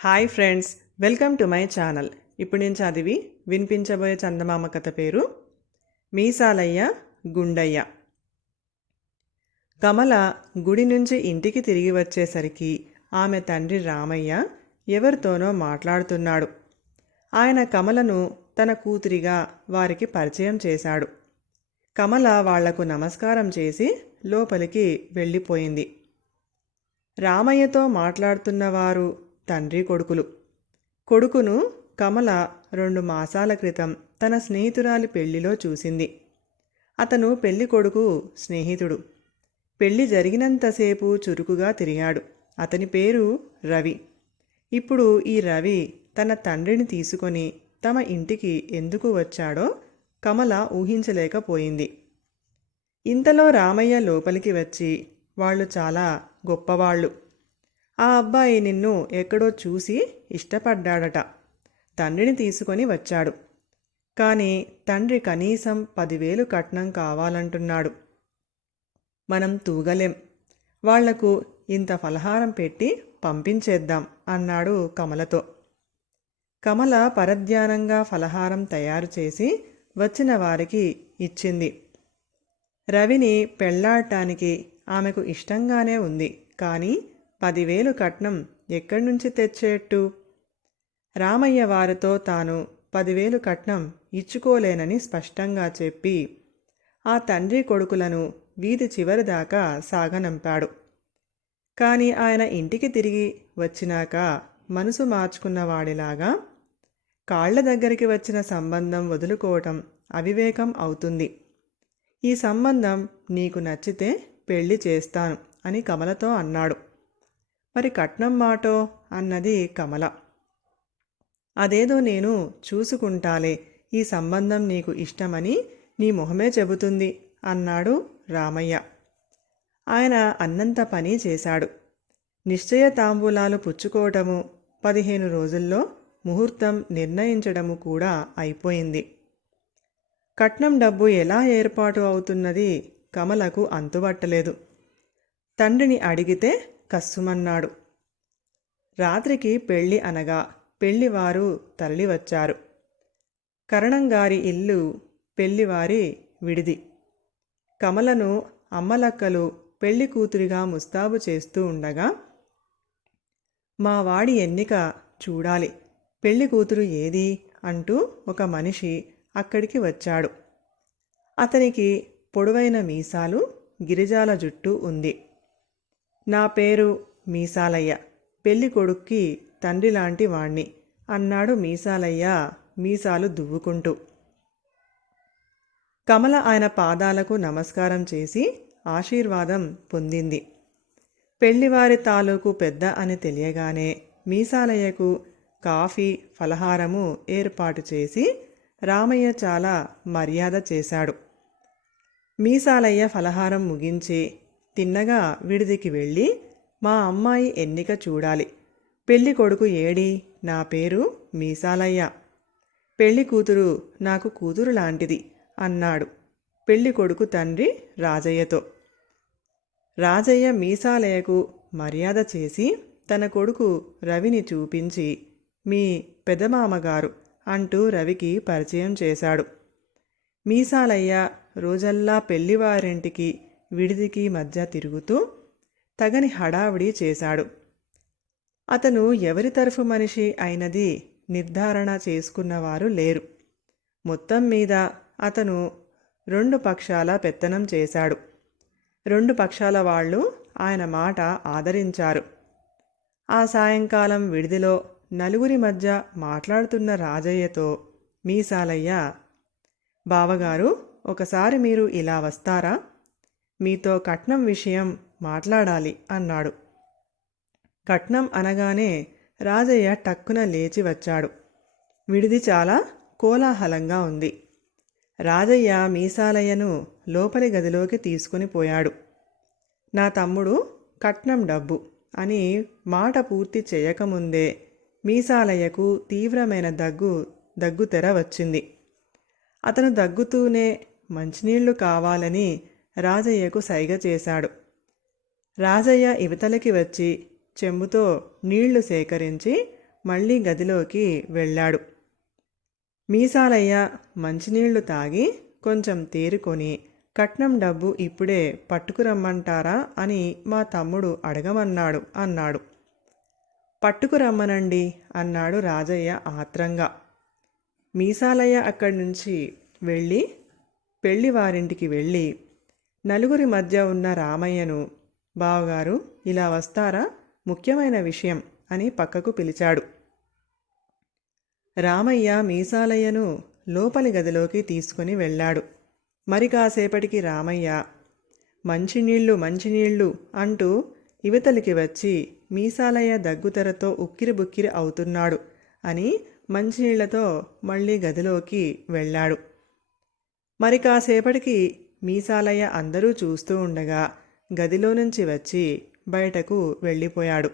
Hi friends welcome to my channel. ఇప్పుడు నేను చదివి వినిపించబోయే చందమామ కథ పేరు మీసాలయ్య గుండయ్య. కమల గుడి నుంచి ఇంటికి తిరిగి వచ్చేసరికి ఆమె తండ్రి రామయ్య ఎవరితోనో మాట్లాడుతున్నాడు. ఆయన కమలను తన కూతురిగా వారికి పరిచయం చేశాడు. కమల వాళ్ళకు నమస్కారం చేసి లోపలికి వెళ్ళిపోయింది. రామయ్యతో మాట్లాడుతున్నవారు తండ్రి కొడుకులు. కొడుకును కమల రెండు మాసాల క్రితం తన స్నేహితురాలి పెళ్ళిలో చూసింది. అతను పెళ్ళి కొడుకు స్నేహితుడు. పెళ్ళి జరిగినంతసేపు చురుకుగా తిరిగాడు. అతని పేరు రవి. ఇప్పుడు ఈ రవి తన తండ్రిని తీసుకొని తమ ఇంటికి ఎందుకు వచ్చాడో కమల ఊహించలేకపోయింది. ఇంతలో రామయ్య లోపలికి వచ్చి వాళ్ళు చాలా గొప్పవాళ్ళు. ఆ అబ్బాయి నిన్ను ఎక్కడో చూసి ఇష్టపడ్డాడట. తండ్రిని తీసుకొని వచ్చాడు. కానీ తండ్రి కనీసం పదివేలు కట్నం కావాలంటున్నాడు. మనం తూగలేం. వాళ్ళకు ఇంత ఫలహారం పెట్టి పంపించేద్దాం అన్నాడు కమలతో. కమల పరధ్యానంగా ఫలహారం తయారు చేసి వచ్చిన వారికి ఇచ్చింది. రవిని పెళ్ళాడటానికి ఆమెకు ఇష్టంగానే ఉంది. కానీ పదివేలు కట్నం ఎక్కడి నుంచి తెచ్చేట్టు? రామయ్య వారితో తాను పదివేలు కట్నం ఇచ్చుకోలేనని స్పష్టంగా చెప్పి ఆ తండ్రి కొడుకులను వీధి చివరి దాకా సాగనంపాడు. కానీ ఆయన ఇంటికి తిరిగి వచ్చినాక మనసు మార్చుకున్నవాడిలాగా కాళ్ళ దగ్గరికి వచ్చిన సంబంధం వదులుకోవటం అవివేకం అవుతుంది. ఈ సంబంధం నీకు నచ్చితే పెళ్ళి చేస్తాను అని కమలతో అన్నాడు. మరి కట్నం మాటో? అన్నది కమల. అదేదో నేను చూసుకుంటాలే ఈ సంబంధం నీకు ఇష్టమని నీ మొహమే చెబుతుంది అన్నాడు రామయ్య. ఆయన అన్నంత పని చేశాడు. నిశ్చయ తాంబూలాలు పుచ్చుకోవటము పదిహేను రోజుల్లో ముహూర్తం నిర్ణయించడము కూడా అయిపోయింది. కట్నం డబ్బు ఎలా ఏర్పాటు అవుతున్నది కమలకు అంతుబట్టలేదు. తండ్రిని అడిగితే కస్సుమన్నాడు. రాత్రికి పెళ్ళి అనగా పెళ్ళివారు తరలివచ్చారు. కరణంగారి ఇల్లు పెళ్ళివారి విడిది. కమలను అమ్మలక్కలు పెళ్ళి కూతురిగా ముస్తాబు చేస్తూ ఉండగా మా వాడి ఎన్నిక చూడాలి పెళ్ళి కూతురు ఏది? అంటూ ఒక మనిషి అక్కడికి వచ్చాడు. అతనికి పొడవైన మీసాలు గిరిజాల జుట్టు ఉంది. నా పేరు మీసాలయ్య. పెళ్ళి కొడుక్కి తండ్రి లాంటి వాణ్ణి. అన్నాడు మీసాలయ్య మీసాలు దువ్వుకుంటూ. కమల ఆయన పాదాలకు నమస్కారం చేసి ఆశీర్వాదం పొందింది. పెళ్ళివారి తాలూకు పెద్ద అని తెలియగానే మీసాలయ్యకు కాఫీ ఫలహారము ఏర్పాటు చేసి రామయ్య చాలా మర్యాద చేశాడు. మీసాలయ్య ఫలహారం ముగించి తిన్నగా విడిదికి వెళ్ళి మా అమ్మాయి ఎన్నిక చూడాలి. పెళ్ళి కొడుకు ఏడి? నా పేరు మీసాలయ్య. పెళ్ళి కూతురు నాకు కూతురు లాంటిది అన్నాడు. పెళ్ళి కొడుకు తండ్రి రాజయ్యతో. రాజయ్య మీసాలయ్యకు మర్యాద చేసి తన కొడుకు రవిని చూపించి మీ పెదమామగారు అంటూ రవికి పరిచయం చేశాడు. మీసాలయ్య రోజల్లా పెళ్ళివారింటికి విడిదికి మధ్య తిరుగుతూ తగని హడావిడి చేశాడు. అతను ఎవరి తరఫు మనిషి అయినది నిర్ధారణ చేసుకున్నవారు లేరు. మొత్తం మీద అతను రెండు పక్షాల పెత్తనం చేశాడు. రెండు పక్షాల వాళ్ళు ఆయన మాట ఆదరించారు. ఆ సాయంకాలం విడిదిలో నలుగురి మధ్య మాట్లాడుతున్న రాజయ్యతో మీసాలయ్య బావగారు ఒకసారి మీరు ఇలా వస్తారా? మీతో కట్నం విషయం మాట్లాడాలి అన్నాడు. కట్నం అనగానే రాజయ్య టక్కున లేచి వచ్చాడు. విడిది చాలా కోలాహలంగా ఉంది. రాజయ్య మీసాలయ్యను లోపలి గదిలోకి తీసుకుని పోయాడు. నా తమ్ముడు కట్నం డబ్బు అని మాట పూర్తి చేయకముందే మీసాలయ్యకు తీవ్రమైన దగ్గు దగ్గుతెర వచ్చింది. అతను దగ్గుతూనే మంచినీళ్ళు కావాలని రాజయ్యకు సైగ చేశాడు. రాజయ్య ఇవతలకి వచ్చి చెంబుతో నీళ్ళు సేకరించి మళ్ళీ గదిలోకి వెళ్ళాడు. మీసాలయ్య మంచినీళ్ళు తాగి కొంచెం తేరుకొని కట్నం డబ్బు ఇప్పుడే పట్టుకురమ్మంటారా అని మా తమ్ముడు అడగమన్నాడు అన్నాడు. పట్టుకురమ్మనండి అన్నాడు రాజయ్య ఆత్రంగా. మీసాలయ్య అక్కడి నుంచి వెళ్ళి పెళ్ళి వారింటికి వెళ్ళి నలుగురి మధ్య ఉన్న రామయ్యను బావగారు ఇలా వస్తారా? ముఖ్యమైన విషయం అని పక్కకు పిలిచాడు. రామయ్య మీసాలయ్యను లోపలి గదిలోకి తీసుకుని వెళ్ళాడు. మరి కాసేపటికి రామయ్య మంచినీళ్ళు మంచినీళ్ళు అంటూ ఇవతలికి వచ్చి మీసాలయ్య దగ్గుతెరతో ఉక్కిరిబుక్కిరి అవుతున్నాడు అని మంచినీళ్ళతో మళ్ళీ గదిలోకి వెళ్ళాడు. మరి కాసేపటికి మీసాలయ్య అందరూ చూస్తూ ఉండగా గదిలో నుంచి వచ్చి బయటకు వెళ్ళిపోయాడు.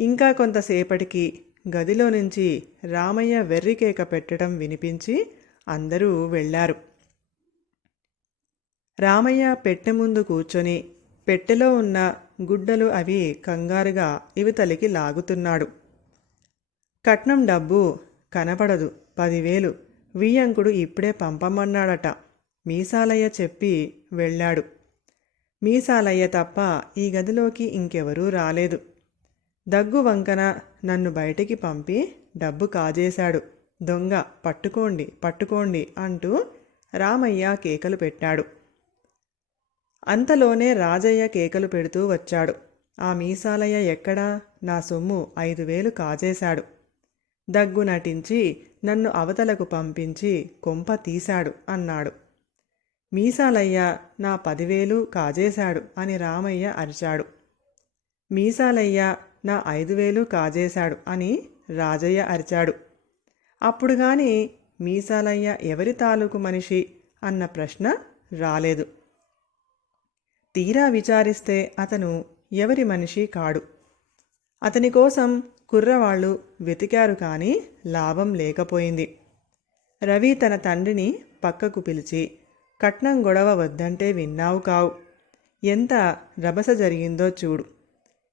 ఇంకా కొంతసేపటికి గదిలో నుంచి రామయ్య వెర్రికేక పెట్టడం వినిపించి అందరూ వెళ్ళారు. రామయ్య పెట్టె ముందు కూర్చొని పెట్టెలో ఉన్న గుడ్డలు అవి కంగారుగా ఇవితలికి లాగుతున్నాడు. కట్నం డబ్బు కనపడదు. పదివేలు. వియ్యంకుడు ఇప్పుడే పంపమన్నాడట. మీసాలయ్య చెప్పి వెళ్ళాడు. మీసాలయ్య తప్ప ఈ గదిలోకి ఇంకెవరూ రాలేదు. దగ్గు వంకన నన్ను బయటికి పంపి డబ్బు కాజేశాడు. దొంగ పట్టుకోండి పట్టుకోండి అంటూ రామయ్య కేకలు పెట్టాడు. అంతలోనే రాజయ్య కేకలు పెడుతూ వచ్చాడు. ఆ మీసాలయ్య ఎక్కడా? నా సొమ్ము ఐదు వేలు కాజేశాడు. దగ్గు నటించి నన్ను అవతలకు పంపించి కొంప తీశాడు అన్నాడు. మీసాలయ్య నా పదివేలు కాజేశాడు అని రామయ్య అరిచాడు. మీసాలయ్య నా ఐదు వేలు కాజేశాడు అని రాజయ్య అరిచాడు. అప్పుడు గాని మీసాలయ్య ఎవరి తాలూకు మనిషి అన్న ప్రశ్న రాలేదు. తీరా విచారిస్తే అతను ఎవరి మనిషి కాడు. అతని కోసం కుర్రవాళ్ళు వెతికారు కానీ లాభం లేకపోయింది. రవి తన తండ్రిని పక్కకు పిలిచి కట్నం గొడవ వద్దంటే విన్నావు కావు. ఎంత రభస జరిగిందో చూడు.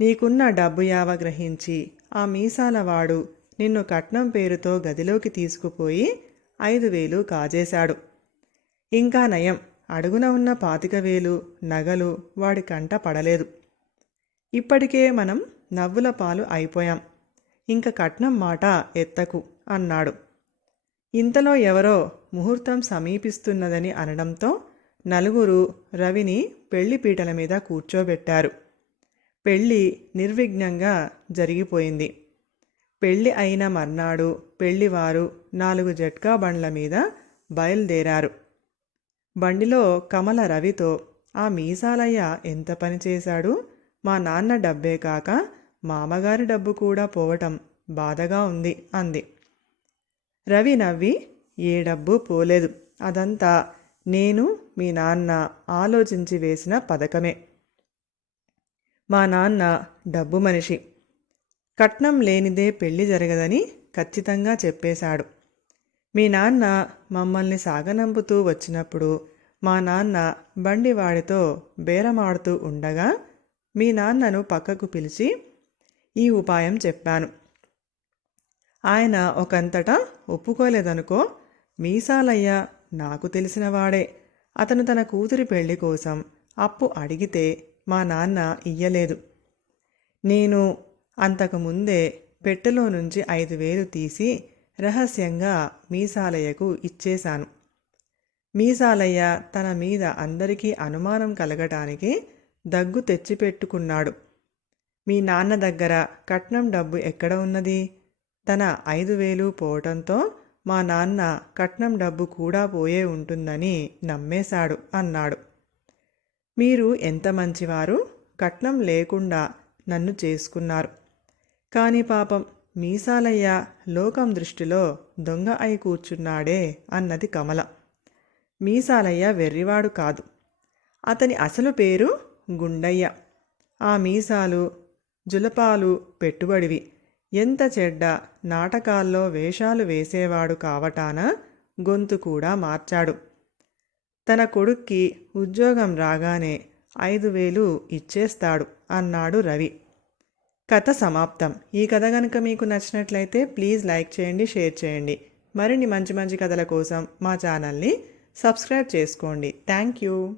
నీకున్న డబ్బు యావ గ్రహించి ఆ మీసాలవాడు నిన్ను కట్నం పేరుతో గదిలోకి తీసుకుపోయి ఐదు వేలు కాజేశాడు. ఇంకా నయం. అడుగున ఉన్న పాతిక వేలు నగలు వాడి కంట పడలేదు. ఇప్పటికే మనం నవ్వుల పాలు అయిపోయాం. ఇంక కట్నం మాట ఎత్తకు అన్నాడు. ఇంతలో ఎవరో ముహూర్తం సమీపిస్తున్నదని అనడంతో నలుగురు రవిని పెళ్ళి పీటల మీద కూర్చోబెట్టారు. పెళ్ళి నిర్విఘ్నంగా జరిగిపోయింది. పెళ్ళి అయిన మర్నాడు పెళ్ళివారు నాలుగు జట్కా బండ్ల మీద బయలుదేరారు. బండిలో కమల రవితో ఆ మీసాలయ్య ఎంత పని చేశాడు? మా నాన్న డబ్బే కాక మామగారి డబ్బు కూడా పోవటం బాధగా ఉంది అంది. రవి నవ్వి ఏ డబ్బు పోలేదు. అదంతా నేను మీ నాన్న ఆలోచించి వేసిన పథకమే. మా నాన్న డబ్బు మనిషి. కట్నం లేనిదే పెళ్ళి జరగదని ఖచ్చితంగా చెప్పేశాడు. మీ నాన్న మమ్మల్ని సాగనంపుతూ వచ్చినప్పుడు మా నాన్న బండి వాడితో బేరమాడుతూ ఉండగా మీ నాన్నను పక్కకు పిలిచి ఈ ఉపాయం చెప్పాను. ఆయన ఒకంతటా ఒప్పుకోలేదనుకో మీసాలయ్య నాకు తెలిసినవాడే అతను తన కూతురి పెళ్ళి కోసం అప్పు అడిగితే మా నాన్న ఇయ్యలేదు. నేను అంతకుముందే పెట్టెలో నుంచి ఐదు వేలు తీసి రహస్యంగా మీసాలయ్యకు ఇచ్చేశాను. మీసాలయ్య తన మీద అందరికీ అనుమానం కలగటానికి దగ్గు తెచ్చిపెట్టుకున్నాడు. మీ నాన్న దగ్గర కట్నం డబ్బు ఎక్కడ ఉన్నది? తన ఐదు వేలు పోవటంతో మా నాన్న కట్నం డబ్బు కూడా పోయే ఉంటుందని నమ్మేశాడు అన్నాడు. మీరు ఎంత మంచివారు? కట్నం లేకుండా నన్ను చేసుకున్నారు. కానీ పాపం మీసాలయ్య లోకం దృష్టిలో దొంగ అయి కూర్చున్నాడే అన్నది కమల. మీసాలయ్య వెర్రివాడు కాదు. అతని అసలు పేరు గుండయ్య. ఆ మీసాలు జులపాలు పెట్టుబడివి. ఎంత చెడ్డ నాటకాల్లో వేషాలు వేసేవాడు కావటాన గొంతు కూడా మార్చాడు. తన కొడుక్కి ఉద్యోగం రాగానే ఐదు వేలు ఇచ్చేస్తాడు అన్నాడు రవి. కథ సమాప్తం. ఈ కథ కనుక మీకు నచ్చినట్లయితే ప్లీజ్ లైక్ చేయండి షేర్ చేయండి. మరిన్ని మంచి మంచి కథల కోసం మా ఛానల్ని సబ్స్క్రైబ్ చేసుకోండి. Thank you.